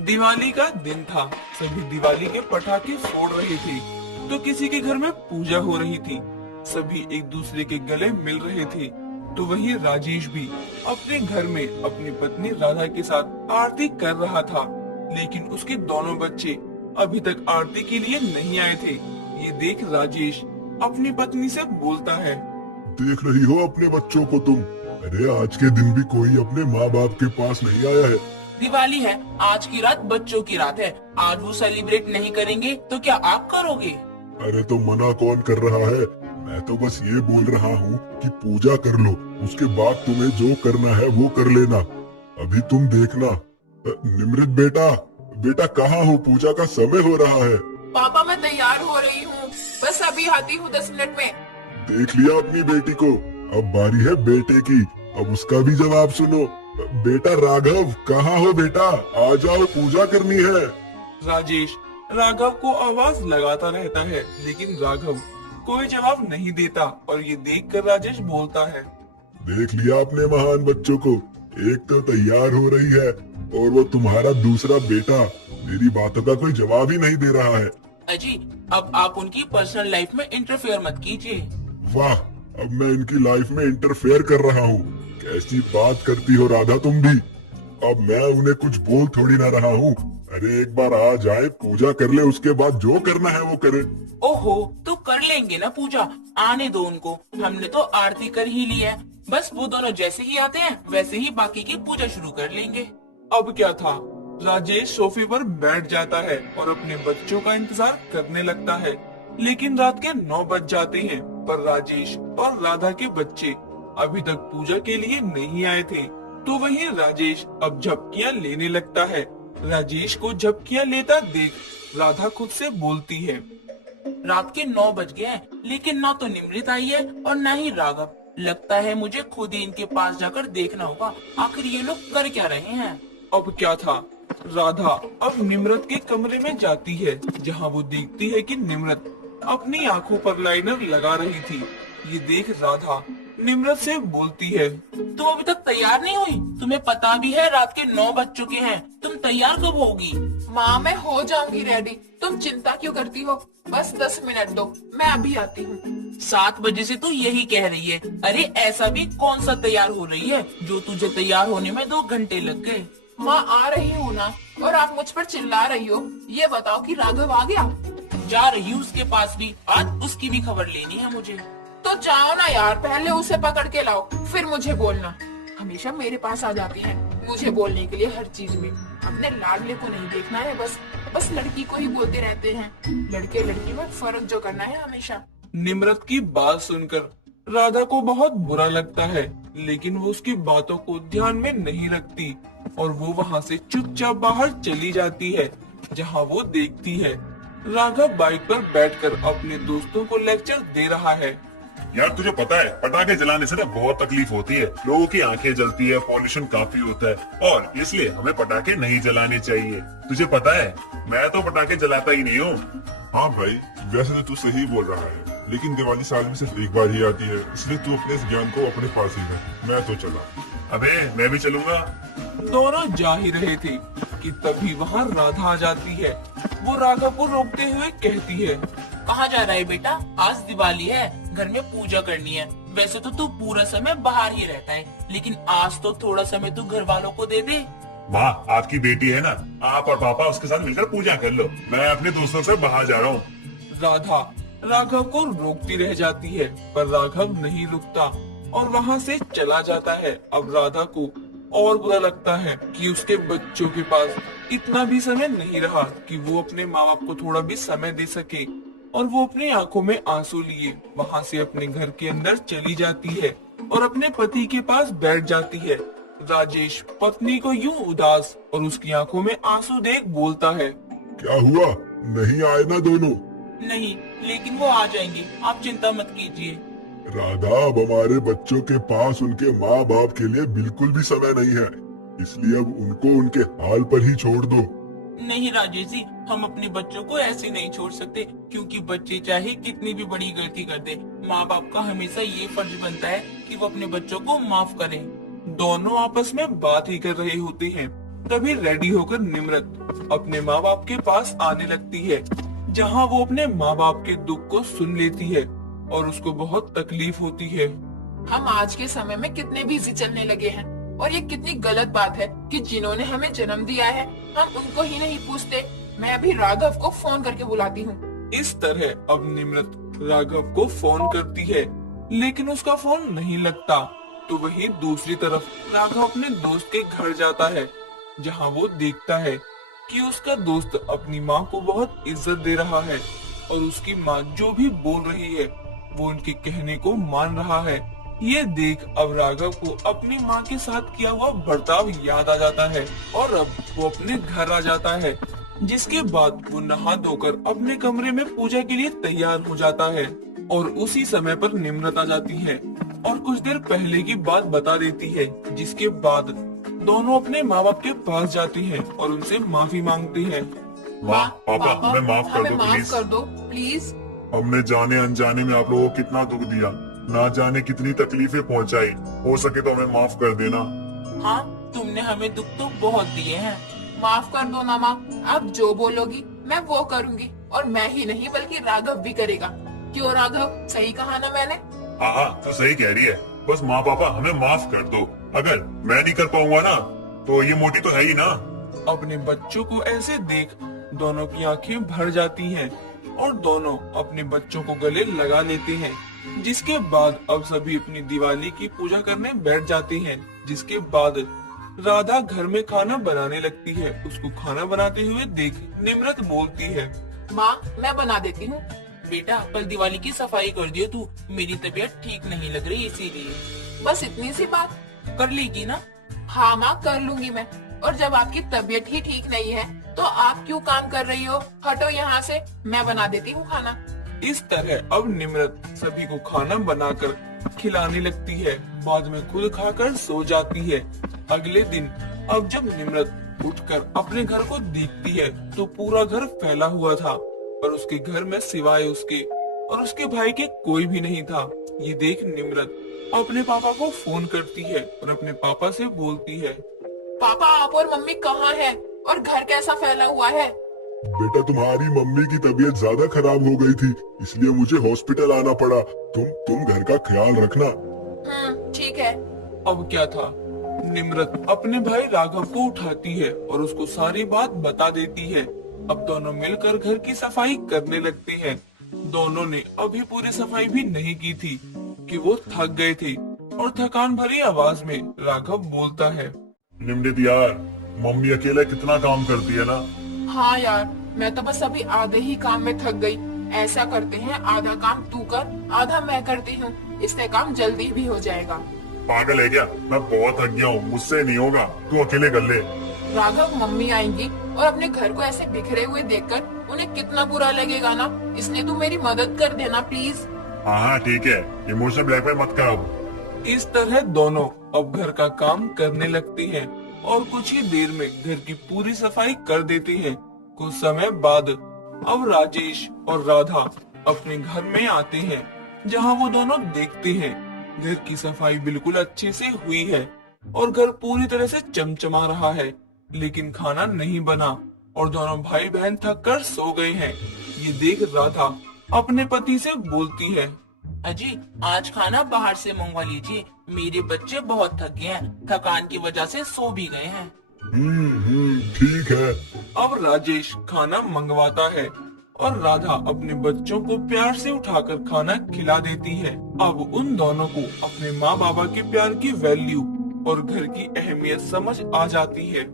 दिवाली का दिन था। सभी दिवाली के पटाखे फोड़ रहे थे तो किसी के घर में पूजा हो रही थी। सभी एक दूसरे के गले मिल रहे थे। तो वही राजेश भी अपने घर में अपनी पत्नी राधा के साथ आरती कर रहा था, लेकिन उसके दोनों बच्चे अभी तक आरती के लिए नहीं आए थे। ये देख राजेश अपनी पत्नी से बोलता है। देख रही हो अपने बच्चों को तुम? अरे आज के दिन भी कोई अपने माँ बाप के पास नहीं आया है। दिवाली है, आज की रात बच्चों की रात है। आज वो सेलिब्रेट नहीं करेंगे तो क्या आप करोगे? अरे तो मना कौन कर रहा है? मैं तो बस ये बोल रहा हूँ कि पूजा कर लो, उसके बाद तुम्हें जो करना है वो कर लेना। अभी तुम देखना। निमृत बेटा, बेटा कहाँ हो? पूजा का समय हो रहा है। पापा मैं तैयार हो रही हूँ, बस अभी आती हूँ 10 मिनट में। देख लिया अपनी बेटी को, अब बारी है बेटे की। अब उसका भी जवाब सुनो। बेटा राघव कहाँ हो? बेटा आ जाओ, पूजा करनी है। राजेश राघव को आवाज लगाता रहता है, लेकिन राघव कोई जवाब नहीं देता और ये देखकर राजेश बोलता है। देख लिया अपने महान बच्चों को, एक तो तैयार हो रही है और वो तुम्हारा दूसरा बेटा मेरी बातों का कोई जवाब ही नहीं दे रहा है। अजी, अब आप उनकी पर्सनल लाइफ में इंटरफेयर मत कीजिए। वाह, अब मैं इनकी लाइफ में इंटरफेयर कर रहा हूँ? कैसी बात करती हो राधा तुम भी। अब मैं उन्हें कुछ बोल थोड़ी ना रहा हूँ। अरे एक बार आ जाए, पूजा कर ले, उसके बाद जो करना है वो करे। ओहो, तो कर लेंगे ना पूजा, आने दो उनको। हमने तो आरती कर ही ली है, बस वो दोनों जैसे ही आते हैं वैसे ही बाकी की पूजा शुरू कर लेंगे। अब क्या था, राजेश सोफे पर बैठ जाता है और अपने बच्चों का इंतजार करने लगता है। लेकिन रात के 9 बज जाते हैं, पर राजेश और राधा के बच्चे अभी तक पूजा के लिए नहीं आए थे। तो वहीं राजेश अब झपकियां लेने लगता है। राजेश को झपकियां लेता देख राधा खुद से बोलती है। रात के 9 बज गए हैं, लेकिन ना तो निमृत आई है और ना ही राघव। लगता है मुझे खुद ही इनके पास जाकर देखना होगा, आखिर ये लोग कर क्या रहे हैं। अब क्या था, राधा अब निम्रत के कमरे में जाती है, जहाँ वो देखती है कि निम्रत अपनी आंखों पर लाइनर लगा रही थी। ये देख राधा निम्रत से बोलती है। तुम अभी तक तैयार नहीं हुई? तुम्हें पता भी है रात के 9 बज चुके हैं, तुम तैयार कब होगी? माँ मैं हो जाऊंगी रेडी, तुम चिंता क्यों करती हो? बस 10 मिनट दो, मैं अभी आती हूँ। 7 बजे से तो यही कह रही है। अरे ऐसा भी कौन सा तैयार हो रही है जो तुझे तैयार होने में 2 घंटे लग गए? माँ आ रही हूँ ना, और आप मुझ पर चिल्ला रही हो। ये बताओ कि राघव आ गया? जा रही हूँ उसके पास भी, आज उसकी भी खबर लेनी है मुझे। तो जाओ ना यार, पहले उसे पकड़ के लाओ, फिर मुझे बोलना। हमेशा मेरे पास आ जाती है मुझे बोलने के लिए हर चीज में। अपने लाडले को नहीं देखना है, बस बस लड़की को ही बोलते रहते हैं। लड़के लड़की में फर्क जो करना है हमेशा। निम्रत की बात सुनकर राधा को बहुत बुरा लगता है, लेकिन वो उसकी बातों को ध्यान में नहीं रखती और वो वहाँ से चुपचाप बाहर चली जाती है, जहाँ वो देखती है राघव बाइक पर बैठकर अपने दोस्तों को लेक्चर दे रहा है। यार तुझे पता है पटाखे जलाने से ना बहुत तकलीफ होती है, लोगों की आंखें जलती है, पॉल्यूशन काफी होता है और इसलिए हमें पटाखे नहीं जलाने चाहिए। तुझे पता है मैं तो पटाखे जलाता ही नहीं हूँ। हाँ भाई, वैसे तो तू सही बोल रहा है, लेकिन दिवाली साल में सिर्फ एक बार ही आती है, इसलिए तू अपने इस ज्ञान को अपने पास ही रख। मैं तो चला। अबे मैं भी चलूंगा। दोनों जा ही रहे थे कि तभी वहाँ राधा आ जाती है। वो राघव को रोकते हुए कहती है। कहाँ जा रहा है बेटा? आज दिवाली है, घर में पूजा करनी है। वैसे तो तू पूरा समय बाहर ही रहता है, लेकिन आज तो थोड़ा समय तू घर वालों को दे दे। माँ आपकी बेटी है ना, आप और पापा उसके साथ मिलकर पूजा कर लो। मैं अपने दोस्तों से बाहर जा रहा हूँ। राधा राघव को रोकती रह जाती है, पर राघव नहीं रुकता और वहाँ से चला जाता है। अब राधा को और बुरा लगता है कि उसके बच्चों के पास इतना भी समय नहीं रहा कि वो अपने माँ बाप को थोड़ा भी समय दे सके, और वो अपनी आंखों में आंसू लिए वहाँ से अपने घर के अंदर चली जाती है और अपने पति के पास बैठ जाती है। राजेश पत्नी को यूं उदास और उसकी आंखों में आंसू देख बोलता है। क्या हुआ, नहीं आए ना दोनों? नहीं, लेकिन वो आ जाएंगे, आप चिंता मत कीजिए। राधा, अब हमारे बच्चों के पास उनके माँ बाप के लिए बिल्कुल भी समय नहीं है, इसलिए अब उनको उनके हाल पर ही छोड़ दो। नहीं राजेश जी, हम अपने बच्चों को ऐसे नहीं छोड़ सकते, क्योंकि बच्चे चाहे कितनी भी बड़ी गलती कर दे, माँ बाप का हमेशा ये फर्ज बनता है कि वो अपने बच्चों को माफ करें। दोनों आपस में बात ही कर रहे होते हैं तभी रेडी होकर निम्रत अपने माँ बाप के पास आने लगती है, जहाँ वो अपने माँ बाप के दुख को सुन लेती है और उसको बहुत तकलीफ होती है। हम आज के समय में कितने बिजी चलने लगे हैं और ये कितनी गलत बात है कि जिन्होंने हमें जन्म दिया है हम उनको ही नहीं पूछते। मैं अभी राघव को फोन करके बुलाती हूँ। इस तरह अब निम्रत राघव को फोन करती है, लेकिन उसका फोन नहीं लगता। तो वहीं दूसरी तरफ राघव अपने दोस्त के घर जाता है, जहां वो देखता है कि उसका दोस्त अपनी माँ को बहुत इज्जत दे रहा है और उसकी माँ जो भी बोल रही है वो उनके कहने को मान रहा है। ये देख अब राघव को अपनी माँ के साथ किया हुआ बर्ताव याद आ जाता है और अब वो अपने घर आ जाता है, जिसके बाद वो नहा धोकर अपने कमरे में पूजा के लिए तैयार हो जाता है। और उसी समय पर निम्रत आ जाती है और कुछ देर पहले की बात बता देती है, जिसके बाद दोनों अपने माँ बाप के पास जाती हैं और उनसे माफी मांगती हैं। माँ पापा हमें माफ कर हमें दो माफ प्लीज। कर दो प्लीज। हमने जाने अनजाने में आप लोगों को कितना दुख दिया, ना जाने कितनी तकलीफें पहुंचाई। हो सके तो हमें माफ कर देना। हाँ, तुमने हमें दुख तो बहुत दिए हैं। माफ कर दो ना माँ, आप जो बोलोगी मैं वो करूँगी और मैं ही नहीं बल्कि राघव भी करेगा। क्यों राघव, सही कहा ना मैंने? हाँ हाँ तो सही कह रही है। बस माँ पापा हमें माफ कर दो। अगर मैं नहीं कर पाऊंगा ना तो ये मोटी तो है ही ना। अपने बच्चों को ऐसे देख दोनों की आंखें भर जाती हैं और दोनों अपने बच्चों को गले लगा लेते हैं। जिसके बाद अब सभी अपनी दिवाली की पूजा करने बैठ जाते हैं। जिसके बाद राधा घर में खाना बनाने लगती है। उसको खाना बनाते हुए देख निम्रत बोलती है, माँ मैं बना देती हूँ। बेटा, कल दिवाली की सफाई कर दियो तू। मेरी तबीयत ठीक नहीं लग रही, इसीलिए। बस इतनी सी बात? कर लेगी ना? हाँ माँ कर लूंगी मैं। और जब आपकी तबीयत ही ठीक नहीं है तो आप क्यों काम कर रही हो? हटो यहाँ से, मैं बना देती हूँ खाना। इस तरह अब निम्रत सभी को खाना बनाकर खिलाने लगती है। बाद में खुद खाकर सो जाती है। अगले दिन अब जब निम्रत उठकर अपने घर को देखती है तो पूरा घर फैला हुआ था, पर उसके घर में सिवाय उसके और उसके भाई के कोई भी नहीं था। ये देख निम्रत अपने पापा को फोन करती है और अपने पापा से बोलती है, पापा आप और मम्मी कहाँ हैं और घर कैसा फैला हुआ है? बेटा तुम्हारी मम्मी की तबीयत ज्यादा खराब हो गई थी, इसलिए मुझे हॉस्पिटल आना पड़ा। तुम घर का ख्याल रखना। ठीक है। अब क्या था, निम्रत अपने भाई राघव को उठाती है और उसको सारी बात बता देती है। अब दोनों मिलकर घर की सफाई करने लगते हैं। दोनों ने अभी पूरी सफाई भी नहीं की थी कि वो थक गए थे और थकान भरी आवाज में राघव बोलता है, निम्रत यार, मम्मी अकेला कितना काम करती है ना। हाँ यार, मैं तो बस अभी आधे ही काम में थक गई। ऐसा करते हैं, आधा काम तू कर, आधा मैं करती हूँ। इससे काम जल्दी भी हो जाएगा। पागल है क्या? मैं बहुत थक गया हूँ, मुझसे नहीं होगा, तू अकेले कर ले। राघव, मम्मी आएंगी और अपने घर को ऐसे बिखरे हुए देखकर उन्हें कितना बुरा लगेगा ना। इसलिए तू मेरी मदद कर देना प्लीज। हाँ हाँ ठीक है, इमोशनल ब्लैकमेल मत कर। इस तरह दोनों अब घर का काम करने लगते हैं और कुछ ही देर में घर की पूरी सफाई कर देते हैं। कुछ समय बाद अब राजेश और राधा अपने घर में आते हैं, जहां वो दोनों देखते हैं घर की सफाई बिल्कुल अच्छे से हुई है और घर पूरी तरह से चमचमा रहा है, लेकिन खाना नहीं बना और दोनों भाई बहन थक कर सो गए हैं। ये देख राधा अपने पति से बोलती है, अजी, आज खाना बाहर से मंगवा लीजिए। मेरे बच्चे बहुत थक गए हैं, थकान की वजह से सो भी गए हैं। ठीक है। अब राजेश खाना मंगवाता है और राधा अपने बच्चों को प्यार से उठाकर खाना खिला देती है। अब उन दोनों को अपने माँ बाबा के प्यार की वैल्यू और घर की अहमियत समझ आ जाती है।